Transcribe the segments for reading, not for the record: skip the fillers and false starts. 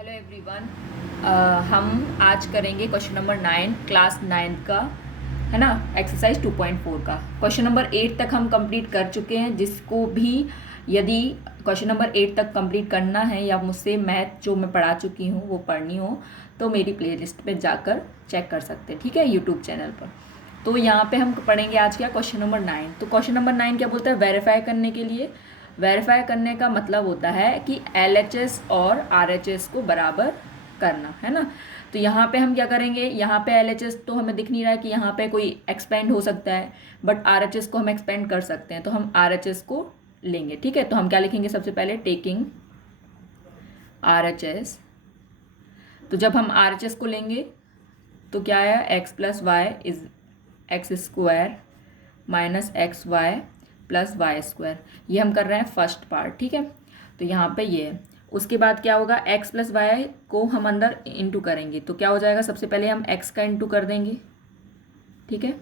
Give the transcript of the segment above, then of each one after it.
Hello everyone. हम आज करेंगे क्वेश्चन नंबर 9 क्लास 9 का, है ना, एक्सरसाइज 2.4 का। क्वेश्चन नंबर 8 तक हम कंप्लीट कर चुके हैं। जिसको भी यदि क्वेश्चन नंबर 8 तक कंप्लीट करना है या मुझसे मैथ जो मैं पढ़ा चुकी हूँ वो पढ़नी हो तो मेरी प्लेलिस्ट पे जाकर चेक कर सकते हैं, ठीक है, यूट्यूब चैनल पर। तो यहाँ पे हम पढ़ेंगे आज क्या, क्वेश्चन नंबर 9। तो क्वेश्चन नंबर 9 क्या बोलता है, वेरीफाई करने के लिए। वेरीफाई करने का मतलब होता है कि एलएचएस और आरएचएस को बराबर करना, है ना। तो यहाँ पे हम क्या करेंगे, यहाँ पे एलएचएस तो हमें दिख नहीं रहा है कि यहाँ पे कोई एक्सपेंड हो सकता है, बट आरएचएस को हम एक्सपेंड कर सकते हैं, तो हम आरएचएस को लेंगे, ठीक है। तो हम क्या लिखेंगे, सबसे पहले टेकिंग आरएचएस। तो जब हम आरएचएस को लेंगे तो क्या आया, x plus y is x square minus x y plus Y square. ये हम कर रहे हैं फर्स्ट पार्ट, ठीक है। तो यहाँ पे ये है। उसके बाद क्या होगा, एक्स प्लस वाई को हम अंदर इंटू करेंगे तो क्या हो जाएगा, सबसे पहले हम एक्स का इंटू कर देंगे, ठीक है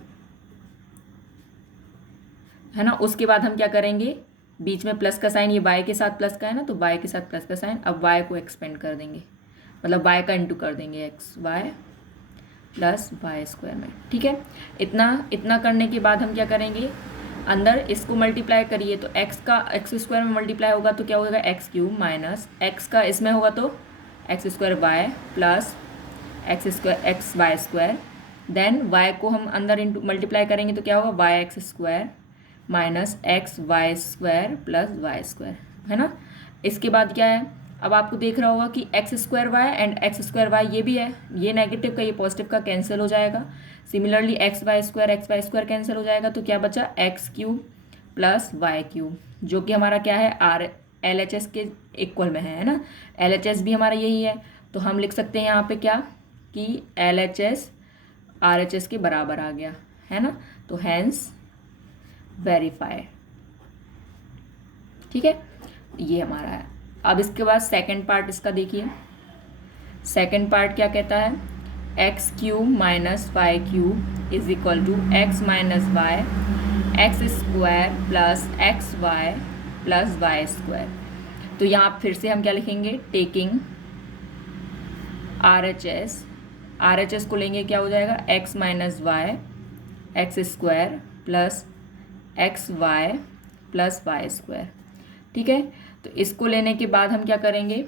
ना। उसके बाद हम क्या करेंगे, बीच में प्लस का साइन, ये वाई के साथ प्लस का है ना, तो वाई के साथ प्लस का साइन। अब वाई को एक्सपेंड कर देंगे, मतलब वाई का इंटू कर देंगे, x y plus Y square में, ठीक है। इतना करने के बाद हम क्या करेंगे, अंदर इसको मल्टीप्लाई करिए तो एक्स का एक्स स्क्वायर में मल्टीप्लाई होगा तो क्या होगा, एक्स क्यूब माइनस एक्स का इसमें होगा तो x square y plus x square x Y square. Then y को हम अंदर इंटू मल्टीप्लाई करेंगे तो क्या होगा, y x square minus x Y square plus Y square, है ना। इसके बाद क्या है, अब आपको देख रहा होगा कि x square y and x square y ये भी है, ये नेगेटिव का ये पॉजिटिव का कैंसिल हो जाएगा। Similarly x Y square cancel हो जाएगा तो क्या बचा, x cube plus y cube, जो कि हमारा क्या है, आर एल एच एस के इक्वल में है ना। एल एच एस भी हमारा यही है, तो हम लिख सकते हैं यहाँ पे क्या, कि L H S R H S के बराबर आ गया, है ना। तो हैंस वेरीफाई, ठीक है, ये हमारा है। अब इसके बाद सेकंड पार्ट इसका देखिए। सेकंड पार्ट क्या कहता है, x cube minus Y cube is equal to x minus y x square plus x y plus Y square. तो यहाँ फिर से हम क्या लिखेंगे, टेकिंग आर एच एस को लेंगे, क्या हो जाएगा, x minus y x square plus x y plus Y square, ठीक है। तो इसको लेने के बाद हम क्या करेंगे,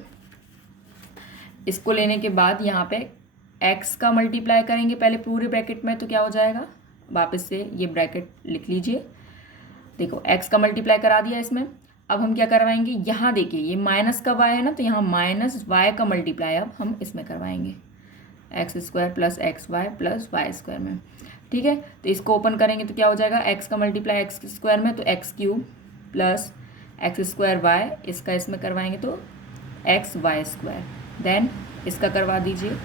इसको लेने के बाद यहाँ पे x का मल्टीप्लाई करेंगे पहले पूरे ब्रैकेट में, तो क्या हो जाएगा, वापस से ये ब्रैकेट लिख लीजिए। देखो x का मल्टीप्लाई करा दिया इसमें। अब हम क्या करवाएंगे, यहाँ देखिए ये माइनस का y है ना, तो यहाँ माइनस वाई का मल्टीप्लाई अब हम इसमें करवाएंगे, x square plus x y plus Y square में, ठीक है। तो इसको ओपन करेंगे तो क्या हो जाएगा, x का मल्टीप्लाई एक्स स्क्वायर में तो x cube plus x square y, इसका इसमें करवाएंगे तो एक्स वाई स्क्वायर। देन इसका करवा दीजिए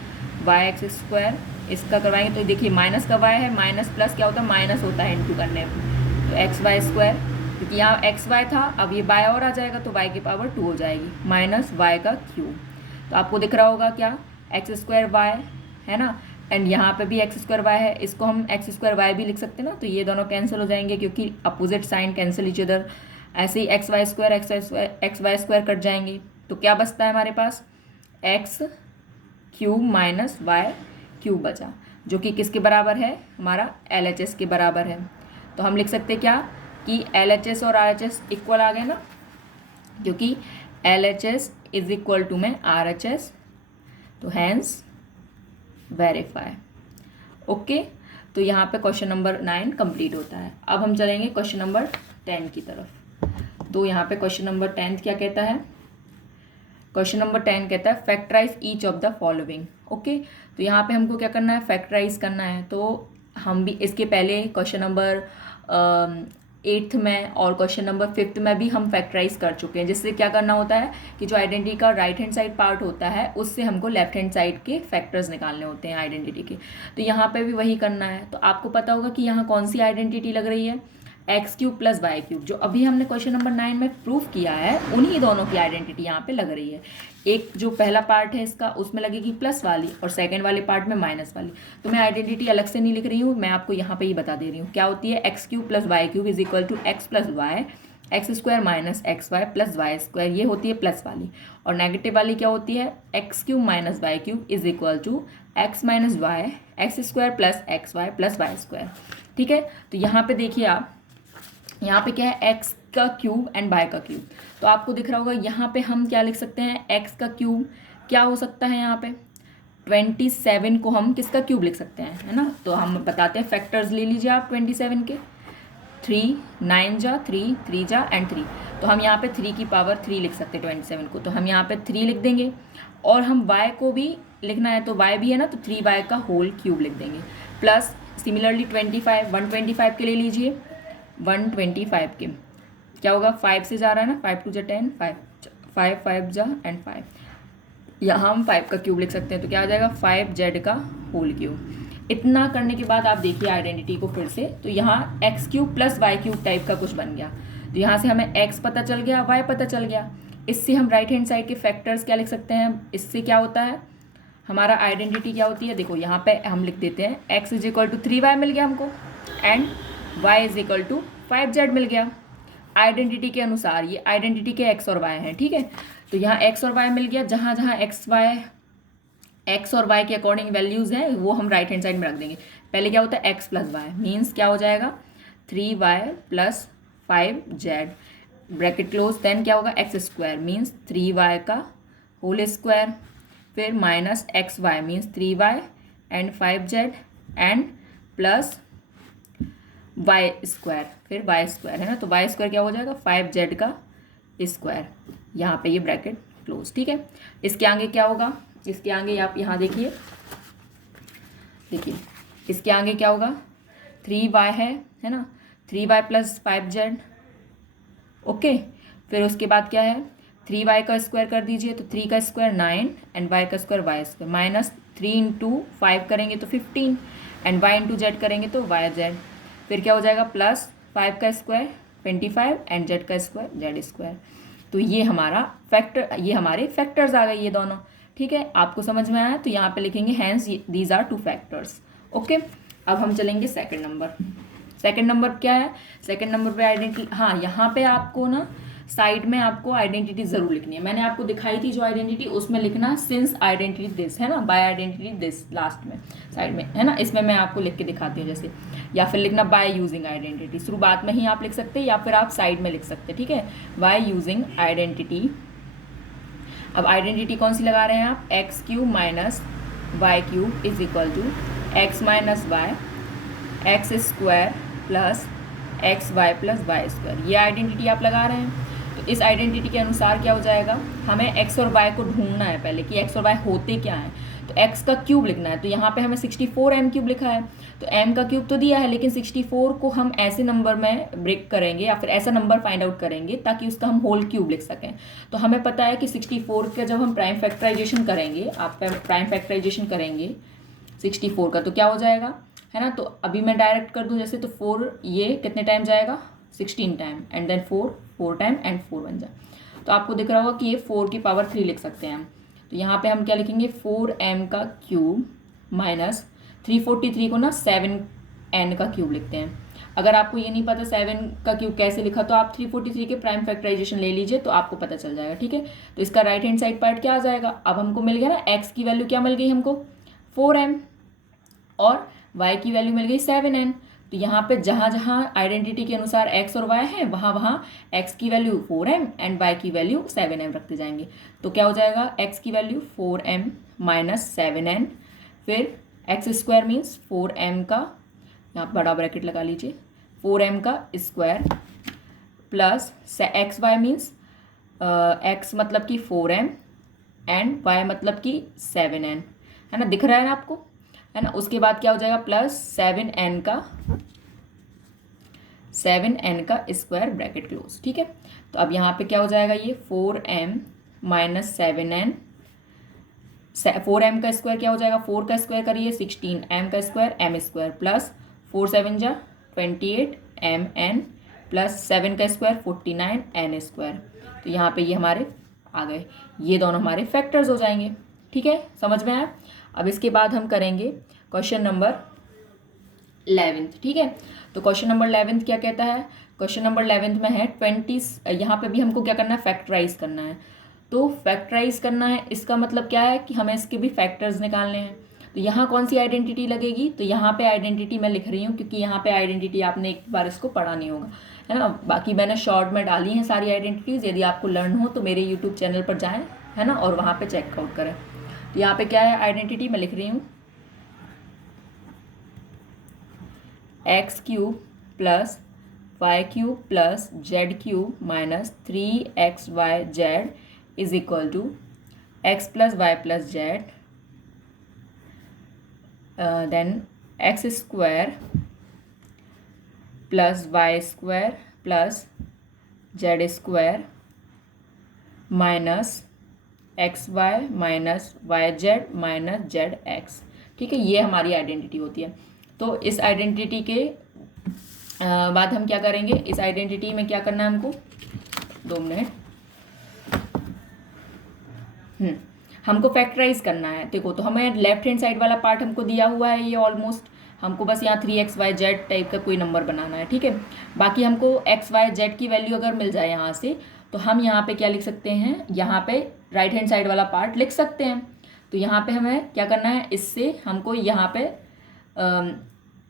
वाई एक्स स्क्वायर, इसका करवाएंगे तो देखिए माइनस का वाई है, माइनस प्लस क्या होता है, माइनस होता है इंटू करने में, तो एक्स वाई स्क्वायर, क्योंकि यहाँ एक्स वाई था, अब ये वाई और आ जाएगा तो वाई की पावर 2 हो जाएगी, माइनस वाई का क्यूब। तो आपको दिख रहा होगा क्या, एक्स स्क्वायर वाई है ना, एंड यहाँ पे भी एक्स स्क्वायर वाई है, इसको हम एक्स स्क्वायर वाई भी लिख सकते हैं ना, तो ये दोनों कैंसिल हो जाएंगे क्योंकि opposite sign cancel each other. ऐसे ही एक्स वाई स्क्वायर कट जाएंगे तो क्या बचता है हमारे पास, X cube minus Y cube बचा, जो कि किसके बराबर है, हमारा एल एच एस के बराबर है। तो हम लिख सकते हैं क्या, कि एल एच एस और आर एच एस इक्वल आ गए ना, क्योंकि L H S is equal to में आर एच एस, तो हैंस वेरीफाई, ओके। तो यहाँ पे क्वेश्चन नंबर 9 कंप्लीट होता है। अब हम चलेंगे क्वेश्चन नंबर 10 की तरफ। तो यहाँ पे क्वेश्चन नंबर 10 क्या कहता है, क्वेश्चन नंबर 10 कहता है factorise each of the following, okay. तो यहाँ पे हमको क्या करना है, फैक्टराइज करना है। तो हम भी इसके पहले क्वेश्चन नंबर 8th में और क्वेश्चन नंबर 5th में भी हम फैक्टराइज कर चुके हैं, जिससे क्या करना होता है कि जो आइडेंटिटी का राइट हैंड साइड पार्ट होता है उससे हमको लेफ्ट हैंड साइड के फैक्टर्स निकालने होते हैं आइडेंटिटी के। तो यहाँ पे भी वही करना है। तो आपको पता होगा कि यहाँ कौन सी आइडेंटिटी लग रही है, x cube plus y cube, जो अभी हमने क्वेश्चन नंबर 9 में प्रूफ किया है, उन्हीं दोनों की आइडेंटिटी यहाँ पे लग रही है। एक जो पहला पार्ट है इसका उसमें लगेगी प्लस वाली और सेकंड वाले पार्ट में माइनस वाली। तो मैं आइडेंटिटी अलग से नहीं लिख रही हूँ, मैं आपको यहाँ पे ही बता दे रही हूँ क्या होती है, x cube plus y cube is equal to x plus y x square minus x y plus Y square, ये होती है प्लस वाली, और नेगेटिव वाली क्या होती है, x cube minus Y cube is equal to x minus y x square plus x y plus Y square. ठीक है, तो यहाँ पे देखिए आप, यहाँ पे क्या है, एक्स का क्यूब एंड वाई का क्यूब, तो आपको दिख रहा होगा यहाँ पे हम क्या लिख सकते हैं, एक्स का क्यूब क्या हो सकता है, यहाँ पे 27 को हम किसका क्यूब लिख सकते हैं, है ना। तो हम बताते हैं, फैक्टर्स ले लीजिए आप 27 के, 3 9 जा 3 3 जा एंड 3, तो हम यहाँ पे 3 की पावर 3 लिख सकते हैं 27 को, तो हम यहाँ पे 3 लिख देंगे, और हम y को भी लिखना है तो y भी है ना, तो 3y का होल क्यूब लिख देंगे, प्लस सिमिलरली 25 125 के ले लीजिए, 125 के क्या होगा, 5 से जा रहा है ना, 5 2 जा 10, 5 5 जा एंड 5, यहाँ हम 5 का क्यूब लिख सकते हैं, तो क्या आ जाएगा 5z का होल क्यूब। इतना करने के बाद आप देखिए आइडेंटिटी को फिर से, तो यहाँ x cube plus y cube type का कुछ बन गया, तो यहाँ से हमें x पता चल गया, y पता चल गया, इससे हम राइट हैंड साइड के फैक्टर्स क्या लिख सकते हैं, इससे क्या होता है, हमारा आइडेंटिटी क्या होती है, देखो यहाँ पे हम लिख देते हैं x is equal to 3y मिल गया हमको, and y is equal to 5z मिल गया आइडेंटिटी के अनुसार, ये आइडेंटिटी के x और y हैं, ठीक है। तो यहाँ x और y मिल गया, जहाँ जहाँ x और y के अकॉर्डिंग वैल्यूज़ हैं वो हम राइट हैंड साइड में रख देंगे। पहले क्या होता है, x प्लस वाई मीन्स क्या हो जाएगा, 3y plus 5z bracket close, then क्या होगा, एक्स स्क्वायर मीन्स 3y का होल स्क्वायर, फिर minus x y means 3y and 5z and plus Y square, फिर वाई स्क्वायर है ना, तो वाई स्क्वायर क्या हो जाएगा, 5z का स्क्वायर, यहाँ पे ये ब्रैकेट क्लोज। ठीक है, इसके आगे क्या होगा, इसके आगे आप यहाँ देखिए इसके आगे क्या होगा, 3y है ना, 3y प्लस 5z, ओके। फिर उसके बाद क्या है, 3y का स्क्वायर कर दीजिए, तो 3 का स्क्वायर 9 एंड y का square y square, minus 3 into 5 करेंगे तो 15 एंड y इंटू जेड करेंगे तो yz, फिर क्या हो जाएगा, प्लस 5 का स्क्वायर 25 एंड z का स्क्वायर z स्क्वायर। तो ये हमारा फैक्टर, ये हमारे फैक्टर्स आ गए ये दोनों। ठीक है, आपको समझ में आया, तो यहाँ पे लिखेंगे hence these are 2 factors. Okay, अब हम चलेंगे सेकंड नंबर। सेकंड नंबर क्या है, सेकंड नंबर पे आइडेंटिटी, हाँ यहाँ पे आपको ना साइड में आपको आइडेंटिटी जरूर लिखनी है, मैंने आपको दिखाई थी जो आइडेंटिटी, उसमें लिखना सिंस आइडेंटिटी दिस, है ना, बाय आइडेंटिटी दिस लास्ट में साइड में, है ना, इसमें मैं आपको लिख के दिखाती हूँ जैसे, या फिर लिखना बाय यूजिंग आइडेंटिटी, शुरुआत में ही आप लिख सकते हैं या फिर आप साइड में लिख सकते हैं। ठीक है, बाय यूजिंग आइडेंटिटी। अब आइडेंटिटी कौन सी लगा रहे हैं आप, x cube minus Y cube is equal to x minus y x square plus x y plus Y square, ये आइडेंटिटी आप लगा रहे हैं। तो इस आइडेंटिटी के अनुसार क्या हो जाएगा, हमें एक्स और वाई को ढूंढना है पहले कि एक्स और वाई होते क्या हैं, तो एक्स का क्यूब लिखना है, तो यहाँ पे हमें 64 एम क्यूब लिखा है, तो एम का क्यूब तो दिया है, लेकिन 64 को हम ऐसे नंबर में ब्रेक करेंगे या फिर ऐसा नंबर फाइंड आउट करेंगे ताकि उसका हम होल क्यूब लिख सकें। तो हमें पता है कि 64 का जब हम प्राइम फैक्टराइजेशन करेंगे, आप प्राइम फैक्टराइजेशन करेंगे 64 का, तो क्या हो जाएगा, है ना, तो अभी मैं डायरेक्ट कर दूं जैसे, तो 4 ये कितने टाइम जाएगा, 16 time and then 4 time and 4 बन जाए, तो आपको दिख रहा होगा कि ये 4 की पावर 3 लिख सकते हैं हम। तो यहाँ पे हम क्या लिखेंगे, 4m का क्यूब माइनस 343 को ना 7n का क्यूब लिखते हैं। अगर आपको ये नहीं पता 7 का क्यूब कैसे लिखा, तो आप 343 के प्राइम फैक्टराइजेशन ले लीजिए तो आपको पता चल जाएगा। ठीक है, तो इसका राइट हैंड साइड पार्ट क्या आ जाएगा, अब हमको मिल गया ना, x की वैल्यू क्या मिल गई हमको 4m और y की वैल्यू मिल गई 7n। तो यहाँ पे जहाँ जहाँ आइडेंटिटी के अनुसार x और y है, वहाँ वहाँ x की वैल्यू 4m एंड y की वैल्यू 7m रखते जाएंगे। तो क्या हो जाएगा, x की वैल्यू 4m माइनस 7n, फिर एक्स स्क्वायर मीन्स 4m का, यहाँ बड़ा ब्रैकेट लगा लीजिए, 4m का square plus x y means x मतलब कि 4m एंड y मतलब कि 7n, है ना, दिख रहा है ना आपको, है ना। उसके बाद क्या हो जाएगा, प्लस 7n का स्क्वायर ब्रैकेट क्लोज। ठीक है, तो अब यहाँ पे क्या हो जाएगा, ये 4m माइनस 7n, 4m का स्क्वायर क्या हो जाएगा, 4 का स्क्वायर करिए 16, m का स्क्वायर m स्क्वायर प्लस 4 7 जा 28 mn प्लस 7 का स्क्वायर 49 n स्क्वायर। तो यहाँ पे ये हमारे आ गए, ये दोनों हमारे फैक्टर्स हो जाएंगे। ठीक है, समझ में आया। अब इसके बाद हम करेंगे क्वेश्चन नंबर 11th। ठीक है, तो क्वेश्चन नंबर 11th क्या कहता है, क्वेश्चन नंबर 11th में है 20, यहाँ पे भी हमको क्या करना है, फैक्टराइज करना है। तो फैक्टराइज करना है इसका मतलब क्या है कि हमें इसके भी फैक्टर्स निकालने हैं। तो यहाँ कौन सी आइडेंटिटी लगेगी, तो यहाँ पे आइडेंटिटी मैं लिख रही हूँ क्योंकि यहाँ पे आइडेंटिटी आपने एक बार इसको पढ़ा नहीं होगा, है ना। बाकी मैंने शॉर्ट में डाली हैं सारी आइडेंटिटीज़, यदि आपको लर्न हो तो मेरे यूट्यूब चैनल पर जाएँ, है ना, और वहाँ पर चेकआउट करें। तो यहाँ पे क्या है, आइडेंटिटी मैं लिख रही हूँ x cube plus y cube plus z cube minus 3xyz is equal to x plus Y plus z then x square plus Y square plus z square minus x y minus y z minus z x. ठीक है, ये हमारी identity होती है। तो इस identity के बाद हम क्या करेंगे, इस आइडेंटिटी में क्या करना है हमको, 2 मिनट, हमको फैक्टराइज करना है। देखो, तो हमें लेफ्ट हैंड साइड वाला पार्ट हमको दिया हुआ है ये ऑलमोस्ट, हमको बस यहाँ 3xyz टाइप का कोई नंबर बनाना है। ठीक है, बाकी हमको xyz की वैल्यू अगर मिल जाए यहाँ से, तो हम यहाँ पे क्या लिख सकते हैं, यहाँ पे राइट हैंड साइड वाला पार्ट लिख सकते हैं। तो यहाँ पे हमें क्या करना है, इससे हमको यहाँ पे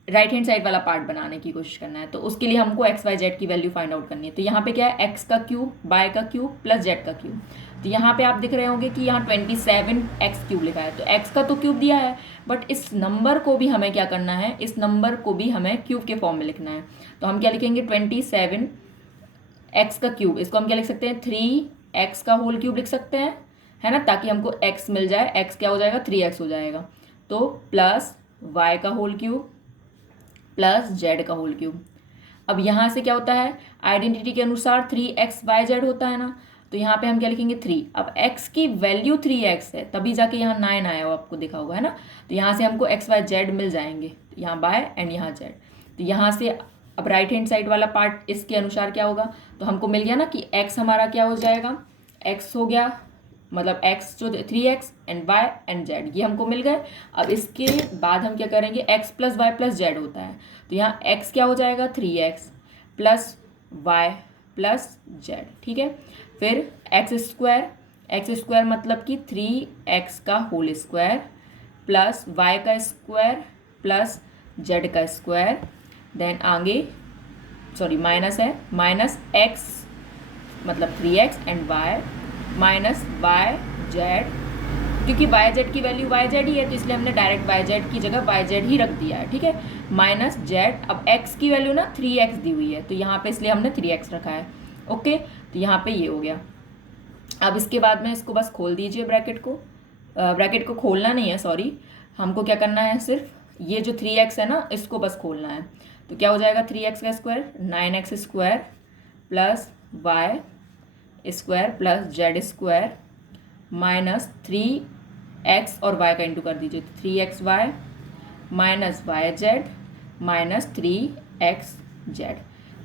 राइट हैंड साइड वाला पार्ट बनाने की कोशिश करना है। तो उसके लिए हमको xyz की वैल्यू फाइंड आउट करनी है। तो यहाँ पे क्या है, x का क्यूब, y का क्यूब प्लस z का क्यूब। तो यहाँ पे आप दिख रहे होंगे कि यहाँ 27x क्यूब लिखा है, तो x का तो क्यूब दिया है, बट इस नंबर को भी हमें क्या करना है, इस नंबर को भी हमें क्यूब के फॉर्म में लिखना है। तो हम क्या लिखेंगे, 27x का क्यूब, इसको हम क्या लिख सकते हैं, 3x का होल क्यूब लिख सकते हैं, है ना, ताकि हमको x मिल जाए। x क्या हो जाएगा, 3x हो जाएगा। तो प्लस y का होल क्यूब प्लस जेड का होल क्यूब। अब यहाँ से क्या होता है, आइडेंटिटी के अनुसार 3xyz होता है ना, तो यहाँ पे हम क्या लिखेंगे, 3। अब x की वैल्यू 3x है, तभी जाके यहाँ 9 आया हो, आपको दिखा होगा, है ना। तो यहाँ से हमको xyz मिल जाएंगे, यहाँ y एंड यहाँ z। तो यहाँ से अब राइट हैंड साइड वाला पार्ट इसके अनुसार क्या होगा, तो हमको मिल गया ना कि x हमारा क्या हो जाएगा, x हो गया, मतलब x जो 3x and y and z, ये हमको मिल गए। अब इसके बाद हम क्या करेंगे, x plus Y plus z होता है, तो यहाँ x क्या हो जाएगा, 3x plus Y plus Z. ठीक है, फिर एक्स स्क्वायर मतलब कि 3x का होल स्क्वायर प्लस y का स्क्वायर प्लस z का स्क्वायर, देन आगे माइनस है, माइनस x मतलब 3x and y minus y z, क्योंकि वाई जेड की वैल्यू वाई जेड ही है, तो इसलिए हमने डायरेक्ट वाई जेड की जगह वाई जेड ही रख दिया है। ठीक है, माइनस जेड, अब x की वैल्यू ना 3x दी हुई है, तो यहाँ पे इसलिए हमने 3x रखा है। ओके, तो यहाँ पे ये हो गया। अब इसके बाद में इसको बस खोल दीजिए, ब्रैकेट को खोलना नहीं है, सॉरी, हमको क्या करना है, सिर्फ ये जो 3x है ना, इसको बस खोलना है। तो क्या हो जाएगा, 3x का square 9x square plus Y square plus z square minus 3x और y का इंटू कर दीजिए, तो 3xy minus y z minus 3xz।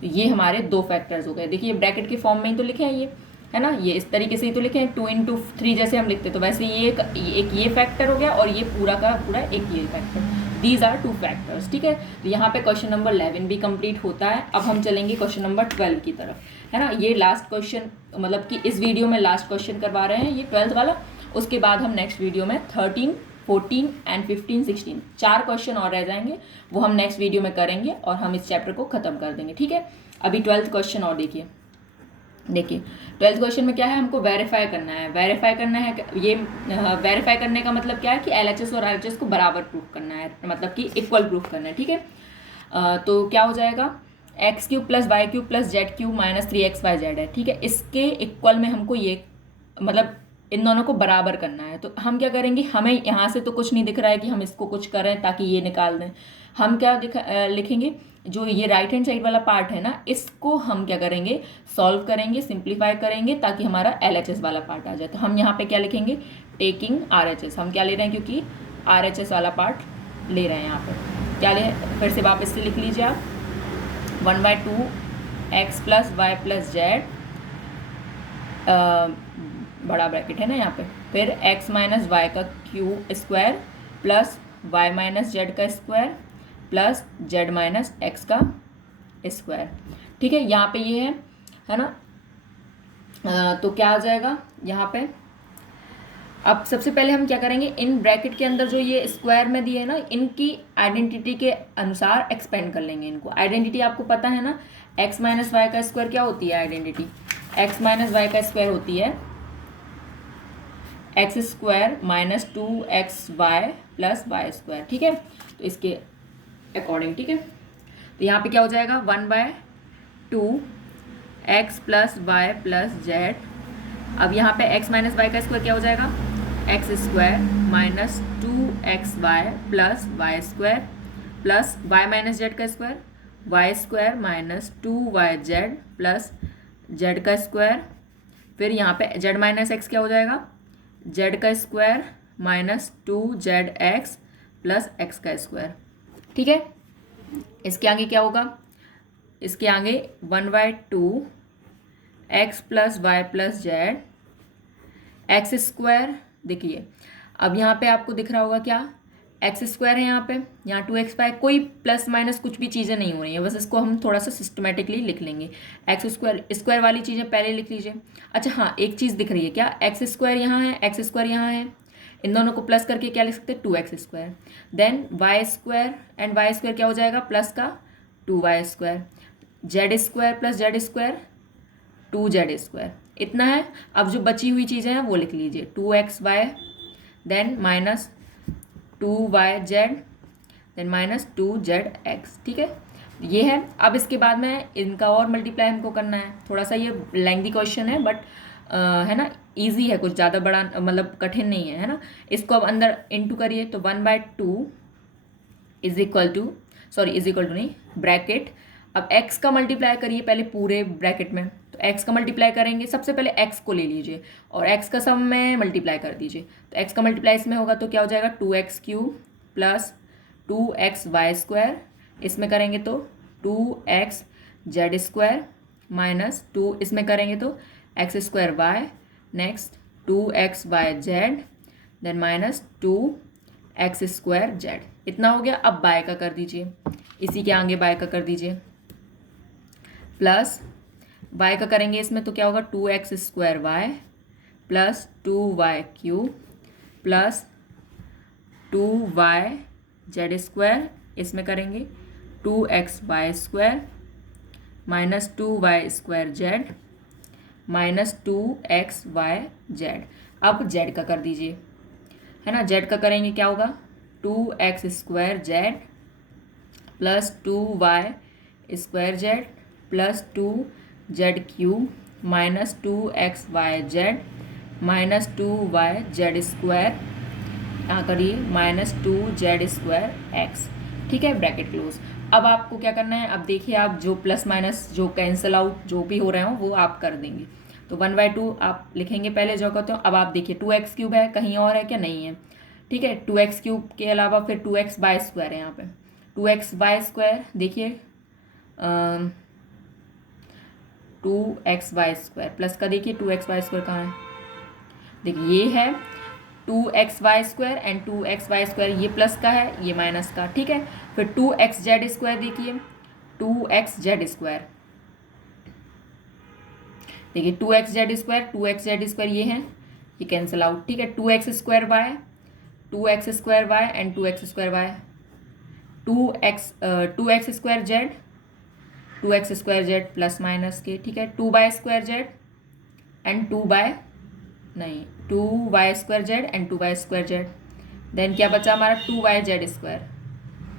तो ये हमारे 2 फैक्टर्स हो गए। देखिए ब्रैकेट के फॉर्म में ही तो लिखे हैं ये, है ना, ये इस तरीके से ही तो लिखे हैं, 2 इंटू 3 जैसे हम लिखते, तो वैसे ये एक ये फैक्टर हो गया और ये पूरा का पूरा एक ये फैक्टर। These are 2 factors. ठीक है, तो यहाँ पे क्वेश्चन नंबर 11 भी कंप्लीट होता है। अब हम चलेंगे क्वेश्चन नंबर 12 की तरफ, है ना। ये लास्ट क्वेश्चन, मतलब कि इस वीडियो में लास्ट क्वेश्चन करवा रहे हैं ये 12th वाला। उसके बाद हम नेक्स्ट वीडियो में 13, 14 एंड 15, 16 4 क्वेश्चन और रह जाएंगे, वो हम नेक्स्ट वीडियो में करेंगे और हम इस चैप्टर को ख़त्म कर देंगे। ठीक है, अभी 12th क्वेश्चन और देखिए 12th क्वेश्चन में क्या है, हमको वेरीफाई करना है। ये वेरीफाई करने का मतलब क्या है कि LHS और RHS को बराबर प्रूफ करना है, मतलब कि इक्वल प्रूफ करना है। ठीक है, तो क्या हो जाएगा, x cube plus y cube plus z cube minus 3xyz है। ठीक है, इसके इक्वल में हमको ये मतलब इन दोनों को बराबर करना है। तो हम क्या करेंगे, हमें यहाँ से तो कुछ नहीं दिख रहा है कि हम इसको कुछ करें ताकि ये निकाल दें। हम क्या लिखेंगे, जो ये राइट हैंड साइड वाला पार्ट है ना, इसको हम क्या करेंगे, सॉल्व करेंगे, सिंप्लीफाई करेंगे ताकि हमारा LHS वाला पार्ट आ जाए। तो हम यहाँ पे क्या लिखेंगे, टेकिंग RHS। हम क्या ले रहे हैं, क्योंकि RHS वाला पार्ट ले रहे हैं यहाँ पे, क्या ले, फिर से वापस से लिख लीजिए आप, 1/2 x plus Y plus Z, बड़ा ब्रैकेट है ना यहाँ पे, फिर x माइनस वाई का cube square plus y minus Z का square plus Z minus X का स्क्वायर। ठीक है, यहाँ पे ये है ना। तो क्या आ जाएगा यहाँ पे। अब सबसे पहले हम क्या करेंगे, इन ब्रैकेट के अंदर जो ये स्क्वायर में दिए है ना, इनकी आइडेंटिटी के अनुसार एक्सपेंड कर लेंगे इनको। आइडेंटिटी आपको पता है ना, एक्स माइनस वाई का स्क्वायर क्या होती है आइडेंटिटी, एक्स माइनस वाई का स्क्वायर होती है x square minus 2xy plus Y square. ठीक है, तो इसके अकॉर्डिंग, ठीक है, तो यहाँ पे क्या हो जाएगा 1/2 x plus Y plus Z. अब यहाँ पे x माइनस वाई का स्क्वायर क्या हो जाएगा, X square minus 2xy plus Y square plus Y minus Z का square, Y square minus 2yz plus Z का स्क्वायर। फिर यहाँ पे z माइनस एक्स क्या हो जाएगा, जेड का square minus 2zx plus x का स्क्वायर। ठीक है, इसके आगे क्या होगा, इसके आगे 1/2 x plus Y plus z x square. देखिए अब यहाँ पे आपको दिख रहा होगा क्या, एक्स स्क्वायर है यहाँ पे, यहाँ 2x5, कोई प्लस माइनस कुछ भी चीज़ें नहीं हो रही हैं, बस इसको हम थोड़ा सा सिस्टमेटिकली लिख लेंगे। एक्स स्क्वायर स्क्वायर वाली चीज़ें पहले लिख लीजिए। अच्छा हाँ, एक चीज़ दिख रही है क्या, एक्स स्क्वायर यहाँ है, एक्स स्क्वायर यहाँ है, इन दोनों को प्लस करके क्या लिख सकते हैं 2x square. Then y square and y square क्या हो जाएगा, प्लस का 2y square, z square plus z square 2z square. इतना है। अब जो बची हुई चीज़ें हैं वो लिख लीजिए, 2xy then minus 2yz then minus 2zx। ठीक है, ये है। अब इसके बाद में इनका और मल्टीप्लाई हमको करना है। थोड़ा सा ये लेंथी क्वेश्चन है बट है ना, इजी है, कुछ ज़्यादा बड़ा मतलब कठिन नहीं है ना। इसको अब अंदर इनटू करिए तो 1/2 इज इक्वल टू नहीं, ब्रैकेट। अब x का मल्टीप्लाई करिए पहले पूरे ब्रैकेट में, तो x का मल्टीप्लाई करेंगे, सबसे पहले x को ले लीजिए और x का सम में मल्टीप्लाई कर दीजिए। तो x का मल्टीप्लाई इसमें होगा तो क्या हो जाएगा 2x³ प्लस 2xy स्क्वायर, इसमें करेंगे तो 2xz स्क्वायर माइनस 2, इसमें करेंगे तो x square y, next 2xyz then minus 2x square z। इतना हो गया। अब बाय का कर दीजिए, इसी के आगे बाय का कर दीजिए, प्लस y का करेंगे इसमें तो क्या होगा 2x square y plus 2y³ plus 2yz square, इसमें करेंगे 2xy square minus 2y square z minus 2xyz। अब z का कर दीजिए, है ना, z का करेंगे क्या होगा 2x square z plus 2y square z plus 2z³ minus 2xyz minus 2yz square, यहाँ करिए माइनस 2z स्क्वायर x। ठीक है, ब्रैकेट क्लोज। अब आपको क्या करना है, अब देखिए आप जो प्लस माइनस जो कैंसिल आउट जो भी हो रहे हो वो आप कर देंगे। तो 1/2 आप लिखेंगे पहले जो कहते हो। अब आप देखिए 2x³ है, कहीं और है क्या, नहीं है। ठीक है, 2x³ के अलावा फिर 2xy स्क्वायर है यहाँ पे, 2xy स्क्वायर देखिए 2xy स्क्वायर प्लस का देखिए 2xy स्क्वायर कहाँ है, देखिए ये है 2xy square and 2xy square, ये प्लस का है ये माइनस का। ठीक है, फिर 2xz स्क्वायर देखिए 2xz स्क्वायर, देखिए 2xz स्क्वायर ये हैं, ये कैंसिल आउट। ठीक है, 2x square y and 2x square y, 2x square z 2x square z plus minus के। ठीक है, 2y square z and 2y square z and 2y square z। Then क्या बचा हमारा 2yz स्क्वायर।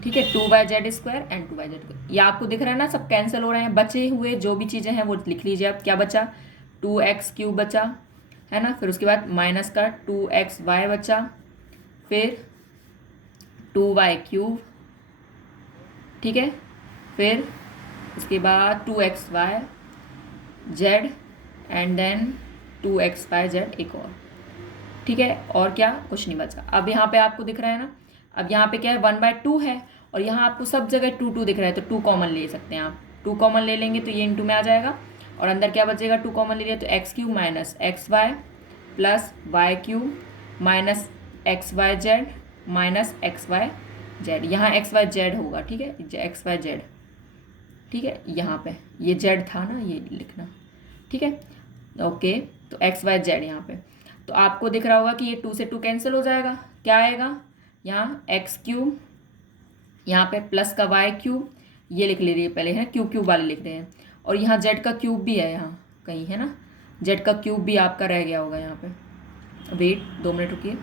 ठीक है, 2yz स्क्वायर एंड 2yz। ये आपको दिख रहा है ना, सब कैंसिल हो रहे हैं, बचे हुए जो भी चीज़ें हैं वो लिख लीजिए। अब क्या बचा 2x³ बचा, है ना, फिर उसके बाद माइनस का 2xy बचा, फिर 2y³। ठीक है, फिर उसके बाद 2xyz एंड देन 2xyz एक और। ठीक है, और क्या, कुछ नहीं बचा। अब यहाँ पे आपको दिख रहा है ना, अब यहाँ पे क्या है 1/2 है और यहाँ आपको सब जगह 2 दिख रहा है, तो 2 कॉमन ले सकते हैं आप। 2 कॉमन ले लेंगे तो ये इंटू में आ जाएगा और अंदर क्या बचेगा 2 कॉमन ले लिया तो x³ minus xy plus y³ minus xyz minus xyz। Z, यहाँ एक्स वाई जेड होगा, ठीक है, एक्स वाई जेड, ठीक है, यहाँ पे ये जेड था ना, ये लिखना, ठीक है, ओके। तो एक्स वाई जेड यहाँ पे, तो आपको दिख रहा होगा कि ये 2 से 2 कैंसिल हो जाएगा, क्या आएगा यहाँ एक्स क्यूब, यहाँ पे प्लस का वाई क्यूब, ये लिख ले रही है पहले, है क्यूब क्यूब वाले लिख रहे हैं, और यहाँ जेड का क्यूब भी है, यहाँ कहीं है ना, जेड का क्यूब भी आपका रह गया होगा यहाँ पे, वेट 2 मिनट रुकिए,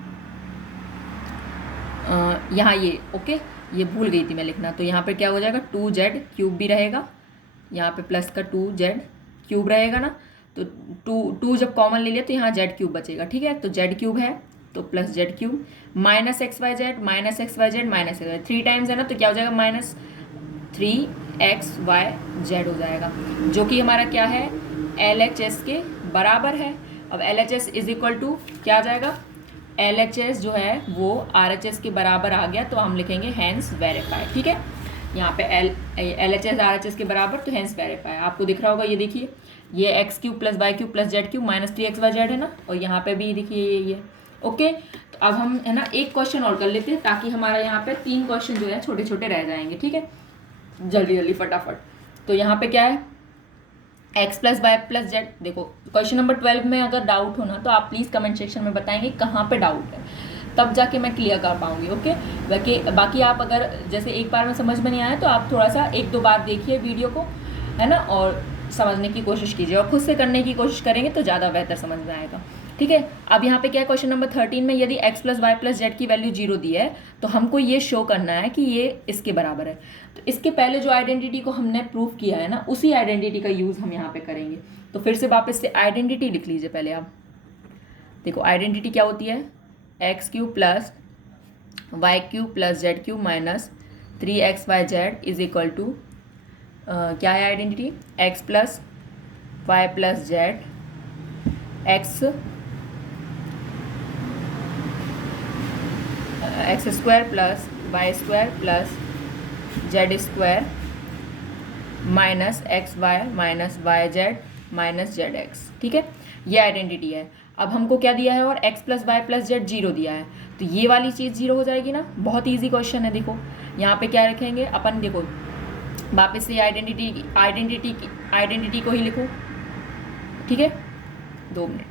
यहाँ ये ओके, ये भूल गई थी मैं लिखना, तो यहाँ पे क्या हो जाएगा 2z क्यूब भी रहेगा, यहाँ पे प्लस का 2z क्यूब रहेगा ना, तो 2 जब कॉमन ले लिया तो यहाँ z क्यूब बचेगा, ठीक है, तो z क्यूब है तो plus z cube minus x y z minus x y z minus x y, 3 times है ना, तो क्या हो जाएगा माइनस 3xyz हो जाएगा, जो कि हमारा क्या है LHS के बराबर है। अब LHS इज इक्वल टू क्या आ जाएगा, LHS जो है वो RHS के बराबर आ गया, तो हम लिखेंगे हैंस वेरीफाई, ठीक है, यहाँ पे LHS RHS के बराबर, तो हैंस वेरीफाई। आपको दिख रहा होगा, ये देखिए ये x cube plus y cube plus z cube minus 3xyz है ना, और यहाँ पे भी देखिए ये ओके। तो अब हम है ना एक क्वेश्चन और कर लेते हैं, ताकि हमारा यहाँ पे 3 क्वेश्चन जो है छोटे छोटे रह जाएंगे, ठीक है, जल्दी जल्दी फटाफट। तो यहाँ पे क्या है x plus Y plus z, देखो क्वेश्चन नंबर 12 में अगर डाउट हो ना तो आप प्लीज़ कमेंट सेक्शन में बताएंगे कहाँ पे डाउट है, तब जाके मैं क्लियर कर पाऊंगी, ओके। बाकी आप अगर जैसे एक बार में समझ में नहीं आया तो आप थोड़ा सा 1-2 बार देखिए वीडियो को, है ना, और समझने की कोशिश कीजिए, और खुद से करने की कोशिश करेंगे तो ज़्यादा बेहतर समझ में आएगा, ठीक है। अब यहाँ पे क्या है क्वेश्चन नंबर 13 में, यदि x plus Y plus z की वैल्यू 0 दी है तो हमको ये शो करना है कि ये इसके बराबर है। तो इसके पहले जो आइडेंटिटी को हमने प्रूव किया है ना, उसी आइडेंटिटी का यूज़ हम यहाँ पे करेंगे। तो फिर से वापस से आइडेंटिटी लिख लीजिए पहले आप, देखो आइडेंटिटी क्या होती है, x cube plus y cube plus z cube minus 3xyz is equal to क्या है identity, x plus Y plus z x square plus Y square plus z square minus x y minus y z minus z x, ठीक है, ये identity है। अब हमको क्या दिया है, और x plus Y plus z 0 दिया है, तो ये वाली चीज़ 0 हो जाएगी ना, बहुत ईजी क्वेश्चन है। देखो यहाँ पे क्या रखेंगे अपन, देखो वापस से आइडेंटिटी को ही लिखो, ठीक है, 2 मिनट,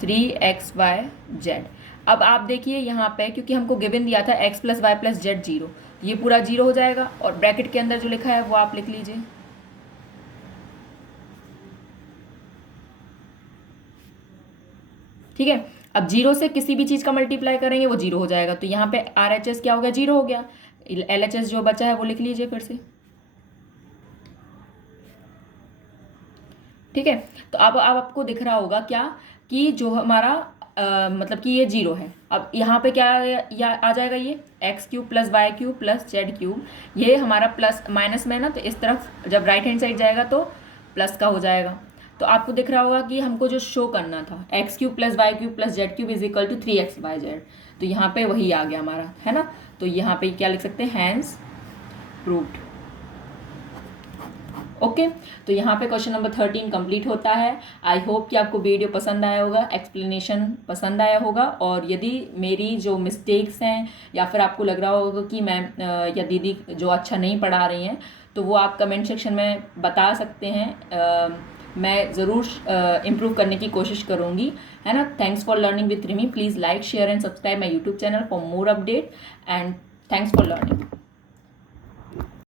3xyz। अब आप देखिए यहाँ पे क्योंकि हमको गिवन दिया था x plus Y plus z 0, ये पूरा 0 हो जाएगा, और ब्रैकेट के अंदर जो लिखा है वो आप लिख लीजिए, ठीक है। अब 0 से किसी भी चीज़ का मल्टीप्लाई करेंगे वो 0 हो जाएगा, तो यहाँ पे RHS क्या हो गया, 0 हो गया, LHS जो बचा है वो लिख लीजिए फिर से, ठीक है। तो अब आपको दिख रहा होगा क्या कि जो हमारा मतलब कि ये 0 है। अब यहाँ पे क्या आ जाएगा, ये x cube plus y cube plus z cube, ये हमारा प्लस माइनस में ना, तो इस तरफ जब राइट हैंड साइड जाएगा तो प्लस का हो जाएगा। तो आपको दिख रहा होगा कि हमको जो शो करना था x cube plus y cube plus z cube is equal to 3xyz, तो यहाँ पे वही आ गया हमारा, है ना। तो यहाँ पे क्या लिख सकते हैं, हैंस प्रूव्ड, ओके। तो यहाँ पे क्वेश्चन नंबर 13 कंप्लीट होता है। आई होप कि आपको वीडियो पसंद आया होगा, एक्सप्लेनेशन पसंद आया होगा, और यदि मेरी जो मिस्टेक्स हैं या फिर आपको लग रहा होगा कि मैम या दीदी जो अच्छा नहीं पढ़ा रही हैं, तो वो आप कमेंट सेक्शन में बता सकते हैं, मैं ज़रूर इम्प्रूव करने की कोशिश करूँगी, है ना। Thanks for learning with Rimi, please like share and subscribe my YouTube channel for more update, and thanks for learning.